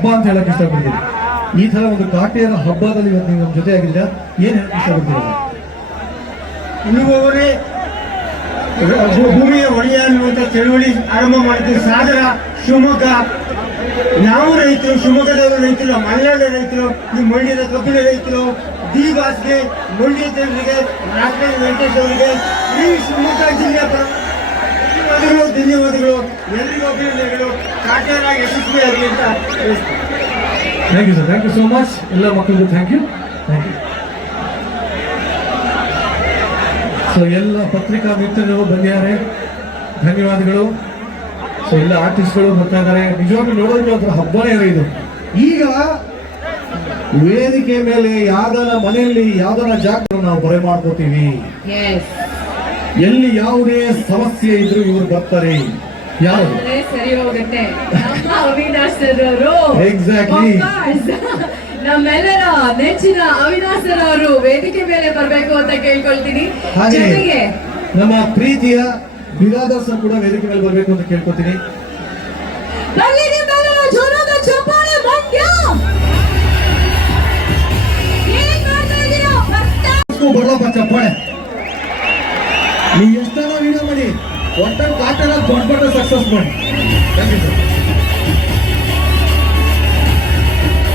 ಹಬ್ಬ ಅಂತ ಹೇಳಕ್ ಇಷ್ಟಪಡ್ತೀನಿ. ಈ ತರ ಒಂದು ಕಾಟೇರ ಹಬ್ಬದಲ್ಲಿ ಇವತ್ತು ನೀವು ನಮ್ಮ ಜೊತೆ ಆಗಿಲ್ಲ, ಏನ್ ಹೇಳಕ್ ಇಷ್ಟಪಡ್ತೀರಾ? ಉಳುವವರೇ ಭೂಮಿಯ ಒಡೆಯ ಅನ್ನುವಂಥ ಚಳವಳಿ ಆರಂಭ ಮಾಡಿದ್ರು ಸಾಗರ, ಶಿವಮೊಗ್ಗ. ನಾವು ರೈತರು, ಶಿವಮೊಗ್ಗದವರು ರೈತರು, ಮಲೆನಾಡ ರೈತರು, ಈ ಮಂಡ್ಯದ ಕಬ್ಬಿನ ರೈತರು, ಡಿ ಬಾಸ್ಗೆ, ಮಂಡ್ಯ ಜನರಿಗೆ, ರಾಷ್ಟ್ರ ವೆಂಕಟೇಶ್ ಅವರಿಗೆ, ಈ ಶಿವಮೊಗ್ಗ ಜಿಲ್ಲೆಯ ಧನ್ಯವಾದಗಳು. ಎಲ್ರಿಗೂ ಅಭಿನಂದನೆಗಳು. ಕಾಟೇರ ಯಶಸ್ವಿಯಾಗಲಿ ಅಂತ thank you sir, thank you so much. ಎಲ್ಲ ಮಕ್ಕಳಿಗೂ ಥ್ಯಾಂಕ್ ಯು. ಸೊ ಎಲ್ಲ ಪತ್ರಿಕಾ ಮಿತ್ರರು ಬಂದಿದ್ದಾರೆ, ಧನ್ಯವಾದಗಳು. ಸೊ ಎಲ್ಲ ಆರ್ಟಿಸ್ಟ್ಗಳು ಬರ್ತಾ ಇದ್ದಾರೆ. ನಿಜವಾಗ್ಲೂ ನೋಡೋದಕ್ಕೆ ಒಂಥರ ಹಬ್ಬನೇ ಇದು. ಈಗ ವೇದಿಕೆ ಮೇಲೆ ಯಾವ್ದನ ಮನೆಯಲ್ಲಿ ಯಾವ್ದನ ಜಾಗ ನಾವು ಬರೆ ಮಾಡ್ಕೋತೀವಿ, ಎಲ್ಲಿ ಯಾವುದೇ ಸಮಸ್ಯೆ ಇದ್ರು ಇವ್ರು ಬರ್ತಾರೆ. ಯಾರು ಸರಿ ಹೋಗುತ್ತೆ. ಅವಿನಾಶ್ ಸರ್ ಅವರು ಎಕ್ಸಾಕ್ಟ್ಲಿ ನಮ್ಮೆಲ್ಲರ ನೆಚ್ಚಿನ ಅವಿನಾಶ್ ಸರ್ ಅವರು ವೇದಿಕೆ ಮೇಲೆ ಬರ್ಬೇಕು ಅಂತ ಕೇಳ್ಕೊಳ್ತೀನಿ. ಹಾಗೆ ಜೊತೆಗೆ ನಮ್ಮ ಪ್ರೀತಿಯ ಬಿರಾದರ್ ಸರ್ ಕೂಡ ವೇದಿಕೆ ಮೇಲೆ ಬರ್ಬೇಕು ಅಂತ ಕೇಳ್ಕೊತೀನಿ. ಬರ್ಲಪ್ಪ ಚಪ್ಪಾಳೆ. ನೀವು ಎಷ್ಟೆಲ್ಲ ವಿಡಿಯೋ ಮಾಡಿ ಒಟ್ಟ ಕಾಟೆಲ್ಲ ದೊಡ್ಡ ಸಕ್ಸಸ್ ಮಾಡಿ. Thank you sir.